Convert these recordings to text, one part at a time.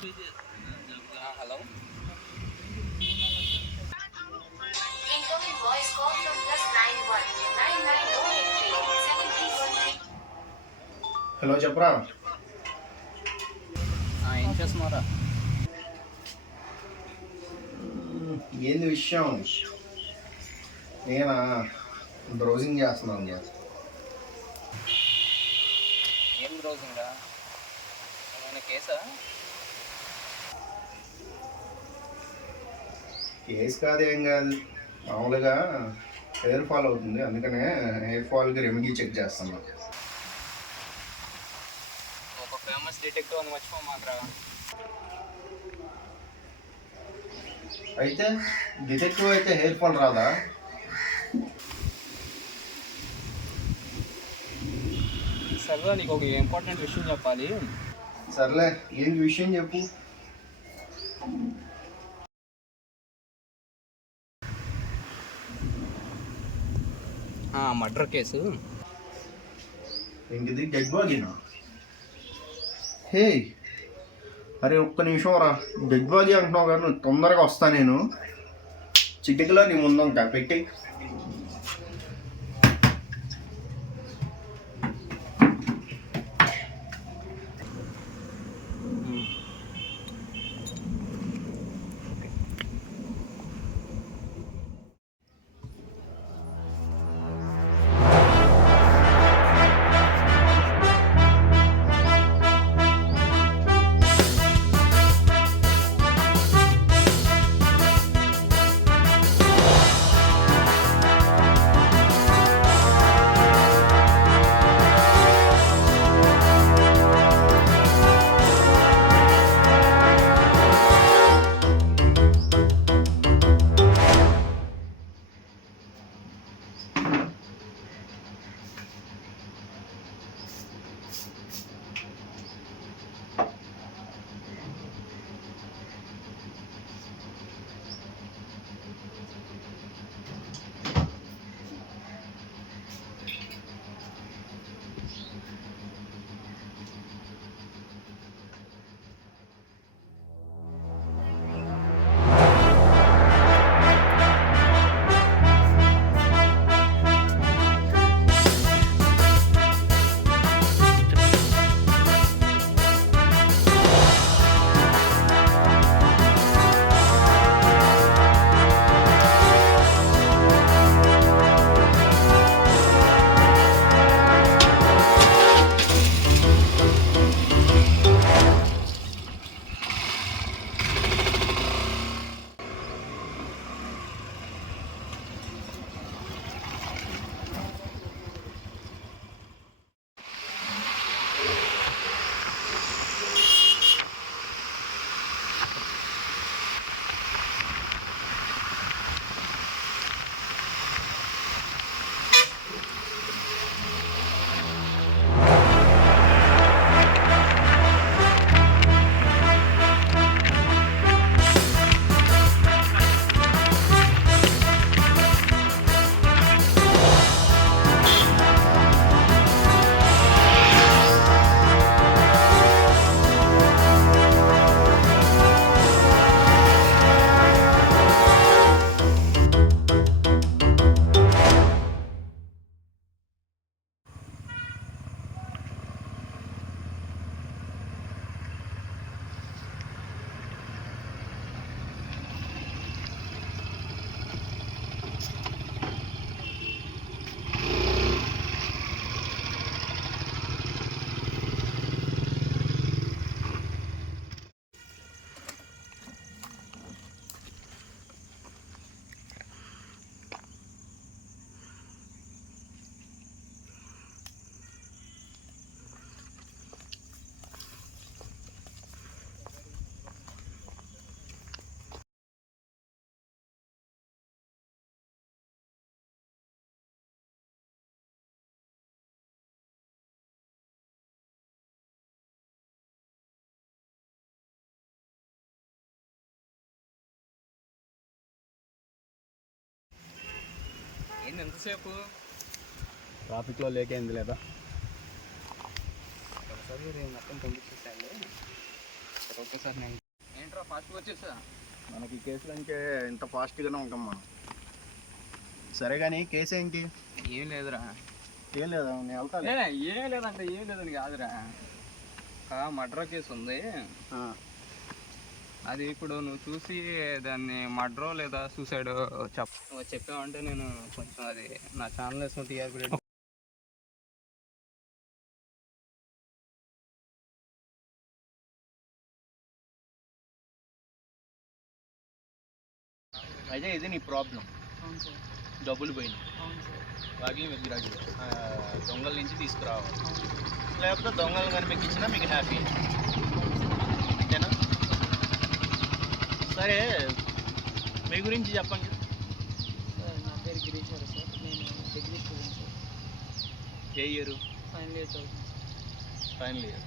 Hello. Hello చెప్పరా. ఏం చేస్తున్నారా? ఏంది విషయం? నేనా బ్రౌజింగ్ చేస్తున్నాను. ఏం బ్రౌజింగా? ఏమైనా కేసా? కేసు కాదు, ఏం కాదు, మామూలుగా హెయిర్ ఫాల్ అవుతుంది, అందుకనే హెయిర్ ఫాల్కి రెమెడీ చెక్ చేస్తున్నా. ఒక ఫేమస్ డిటెక్టివ్ అని మర్చిపోమాకరా. అయితే డిటెక్టివ్ అయితే హెయిర్ ఫాల్ రాదా? సరేరా, నీకు ఒక ఇంపార్టెంట్ విషయం చెప్పాలి. సర్లే, ఏంటి విషయం చెప్పు. Murder case. ఇంకది డెడ్ బాడీనా? హే, అరే ఒక్క నిమిషం రా. డెడ్ బాడీ అంటున్నావు కానీ తొందరగా వస్తా నేను. చిటికలో నీ ముందుంటా, పెట్టి. ఏంది ఎంతసేపు? ట్రాఫిక్లో లేకేంది లేదా? ఒకసారి మొత్తం పంపించేసాను. ఒక ఒక్కసారి నేను ఏంట్రా ఫాస్ట్గా వచ్చేసా. మనకి కేసులు అంటే ఇంత ఫాస్ట్గానే ఉంటాం మనం. సరే కానీ కేసు ఏంటి? ఏం లేదురా. ఏం లేదా? నేను వెళ్తాను. ఏం లేదంటే ఏం లేదని కాదురా, ఒక మర్డర్ కేసు ఉంది. అది ఇప్పుడు నువ్వు చూసి దాన్ని మర్డరో లేదా సూసైడ్ చెప్పావంటే నేను కొంచెం అది నా ఛానల్ వేసుకుని టీఆర్పీ అయితే ఇది నీ ప్రాబ్లం. అవును సార్. డబ్బులు పోయినాయి, అవును సార్. వాటిని విత్డ్రా దొంగల నుంచి తీసుకురావాలి. లేకపోతే దొంగలు కనిపించినా మీకు హ్యాపీ, అంతేనా? సరే మీ గురించి చెప్పండి. సార్ నా పేరు గిరీశ్వర సార్, నేను డిగ్రీ స్టూడెంట్ సార్. ఏ ఇయర్? ఫైనల్ ఇయర్ చదువుతాను సార్. Final year.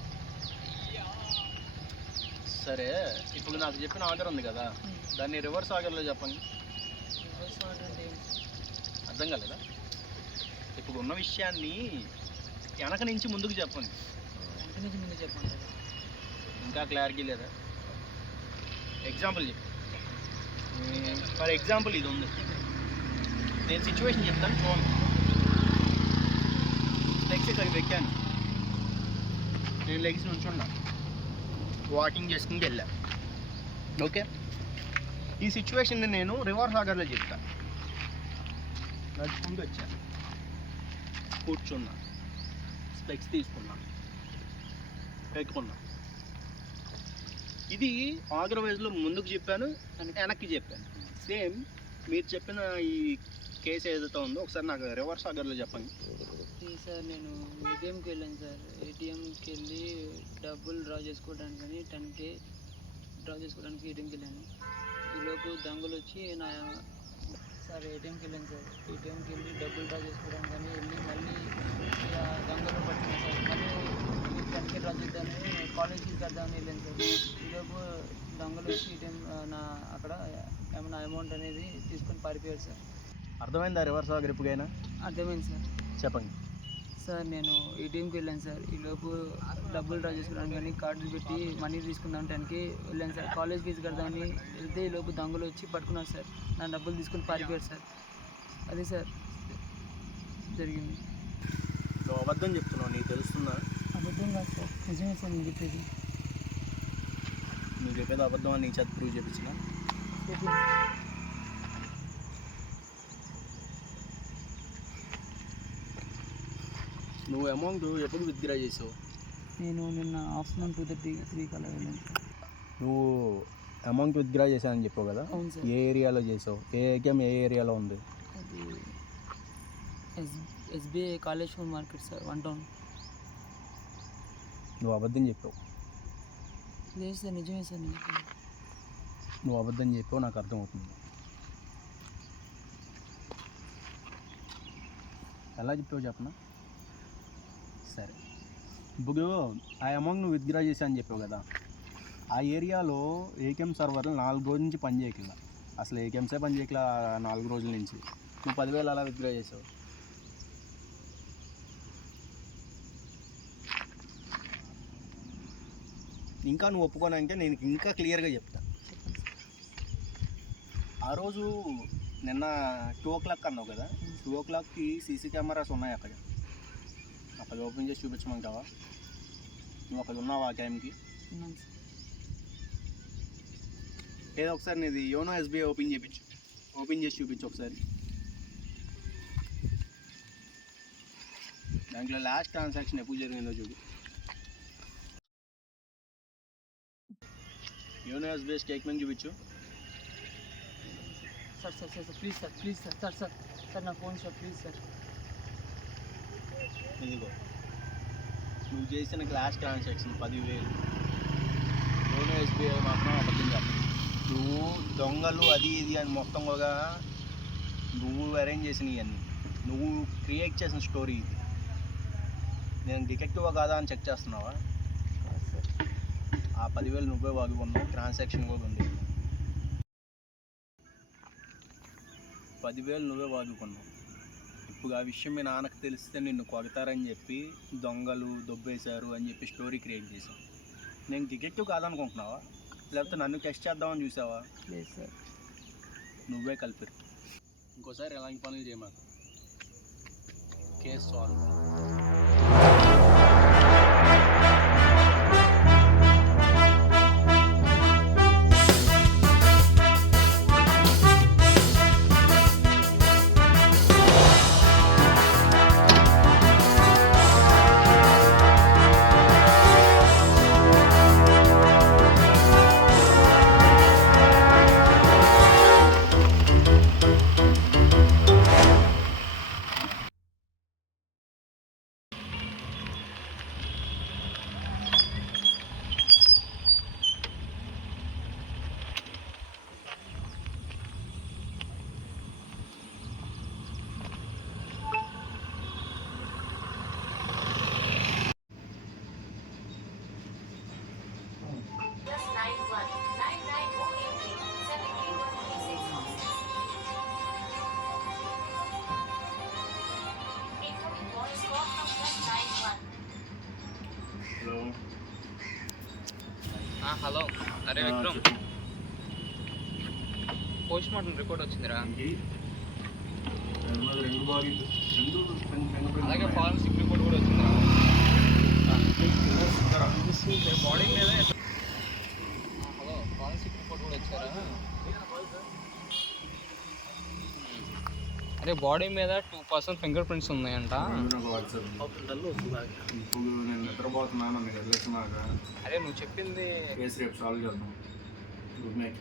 సరే ఇప్పుడు నాకు చెప్పిన ఆర్డర్ ఉంది కదా, దాన్ని రివర్స్ ఆర్డర్లో చెప్పండి. రివర్స్ ఆర్డర్ అంటే ఏంటి సార్? అర్థం కాలేదా? ఇప్పుడు ఉన్న విషయాన్ని వెనక నుంచి ముందుకు చెప్పండి. వెనక నుంచి ముందు చెప్పండి. ఇంకా క్లారిటీ లేదా? ఎగ్జాంపుల్ చెప్పు. ఫర్ ఎగ్జాంపుల్ ఇది ఉంది, నేను సిచ్యువేషన్ చెప్తాను చూడండి. లెగ్స్ ఇక్కడికి పెట్టాను, నేను లెగ్స్ నుంచున్నా, వాకింగ్ చేసుకుని వెళ్ళా. ఓకే, ఈ సిచ్యువేషన్ని నేను రివర్స్ ఆర్డర్లో చెప్తాను. నడుచుకుంటూ వచ్చాను, కూర్చున్నా, స్పెక్స్ తీసుకున్నా, పెట్టుకున్నా. ఇది ఆర్డర్ వైజ్లో ముందుకు చెప్పాను, వెనక్కి చెప్పాను. సేమ్ మీరు చెప్పిన ఈ కేసు ఏదైతే ఉందో ఒకసారి నాకు రివర్స్ ఆర్డర్లో చెప్పండి. సార్ నేను ఏటీఎంకి వెళ్ళాను సార్. ఏటీఎంకి వెళ్ళి డబ్బులు డ్రా చేసుకోవడానికి 10K డ్రా చేసుకోవడానికి ఏటీఎంకి వెళ్ళాను. ఈలోపు దొంగలు వచ్చి సార్ ఏటీఎంకి వెళ్ళాను సార్. ఏటీఎంకి వెళ్ళి డబ్బులు డ్రా చేసుకోవడానికి వెళ్ళి మళ్ళీ దొంగలు పట్టిన సార్. మళ్ళీ 10K డ్రా చేద్దామని కాలేజీకి కడదామని వెళ్ళాను సార్. ఈలోపు దొంగలు వచ్చి ఏటీఎం అక్కడ ఏమైనా అమౌంట్ అనేది తీసుకొని పారిపోయారు సార్. అర్థమైందా రివర్స్ ఆర్డర్ ఎప్పుడైనా? అర్థమైంది సార్. చెప్పండి. సార్ నేను ఏటీఎంకి వెళ్ళాను సార్. ఈలోపు డబ్బులు డ్రా చేసుకోవడానికి కానీ కార్డు పెట్టి మనీ తీసుకుందాం 10K వెళ్ళాను సార్. కాలేజ్ ఫీజు కడదామని వెళ్తే ఈలోపు దొంగలు వచ్చి పట్టుకున్నారు సార్. నా డబ్బులు తీసుకుని పారిపోయారు సార్. అదే సార్ జరిగింది. నువ్వు అబద్ధం చెప్తున్నావు, నీకు తెలుస్తుందా? అబద్ధం కాదు సార్, నిజమే సార్ నేను చెప్పేది. నువ్వు చెప్పేది అబద్ధం అని నీకు చేత ప్రూవ్ చేయించిన. నువ్వు అమౌంట్ ఎప్పుడు విత్డ్రా చేసావు? నేను నిన్న ఆఫ్టర్నూన్ 2:33 కల్లా వెళ్ళాను సార్. నువ్వు అమౌంట్ విత్డ్రా చేశానని చెప్పావు కదా, అవును సార్. ఏ ఏరియాలో చేసావు? ఏటీఎం ఏ ఏరియాలో ఉంది? అది SBI college market sir, 1 town. నువ్వు అబద్ధం చెప్పావు. లేదు సార్, నిజమే సార్ నేను చెప్పాను. నువ్వు అబద్ధం చెప్పావు, నాకు అర్థమవుతుంది. ఎలా చెప్పావు చెప్పనా? సరే, ఇప్పుడు ఆ అమౌంట్ నువ్వు విత్డ్రా చేశా అని చెప్పావు కదా, ఆ ఏరియాలో ఏటీఎం సర్వర్లు 4 రోజుల నుంచి పనిచేయట్లా. అసలు ఏటీఎంసే పనిచేయట్లా 4 రోజుల నుంచి. నువ్వు 10,000 అలా విత్డ్రా చేసావు. ఇంకా నువ్వు ఒప్పుకోనంటే నేను ఇంకా క్లియర్గా చెప్తాను. ఆ రోజు నిన్న 2 o'clock అన్నావు కదా, 2 o'clockకి సీసీ కెమెరాస్ ఉన్నాయి అక్కడ. అక్కడ ఓపెన్ చేసి చూపించమంటావా? నువ్వు అక్కడ ఉన్నావు ఆ టైంకి? ఏదో ఒకసారి నీది యోనో ఎస్బీఐ ఓపెన్ చేసి చూపించు ఒకసారి. దాంట్లో లాస్ట్ ట్రాన్సాక్షన్ ఎప్పుడు జరిగిందో చూడు. యోనో ఎస్బీఐ స్టేట్మెంట్ చూపించు. Sir sir sir please sir, please sir, sir sir sir నా ఫోన్ సార్, ప్లీజ్ సార్. ఇదిగో నువ్వు చేసిన లాస్ట్ ట్రాన్సాక్షన్ 10,000. యోనో ఎస్బీఐ మాత్రం అబద్ధం చెప్పు. నువ్వు దొంగలు అది ఇది అని మొత్తం కూడా నువ్వు అరేంజ్ చేసినవి అన్నీ, నువ్వు క్రియేట్ చేసిన స్టోరీ ఇది. నేను డిటెక్టివ్ కాదా అని చెక్ చేస్తున్నావా? ఆ 10,000 నువ్వే వాడుకున్నావు, ట్రాన్సాక్షన్ కూడా ఉంది. 10,000 నువ్వే వాడుకున్నావు. ఇప్పుడు ఆ విషయం మీ నాన్నకు తెలిస్తే నిన్ను కొడతారని చెప్పి దొంగలు దొబ్బేశారు అని చెప్పి స్టోరీ క్రియేట్ చేశావు. నేను డిటెక్టివ్ కాదనుకుంటున్నావా, లేకపోతే నన్ను టెస్ట్ చేద్దామని చూసావా? లేదు సార్. నువ్వే కలిపారు. ఇంకోసారి ఎలాంటి పనులు చేయమాకు. Case solve. హలో. అరే విక్రమ్, పోస్ట్ మార్టం రిపోర్ట్ వచ్చిందిరా. అలాగే ఫారెన్సిక్ రిపోర్ట్ కూడా వచ్చిందిరా. బాడీ మీద హలో, ఫారెన్సిక్ రిపోర్ట్ కూడా వచ్చారా? అరే బాడీ మీద 2% ఫింగర్ ప్రింట్స్ ఉన్నాయంట. నేను నిద్రపోతున్నాను, మీకు వదిలేసినాక అరే నువ్వు చెప్పింది కేసు రేపు సాల్వ్ చేద్దాం. Good night.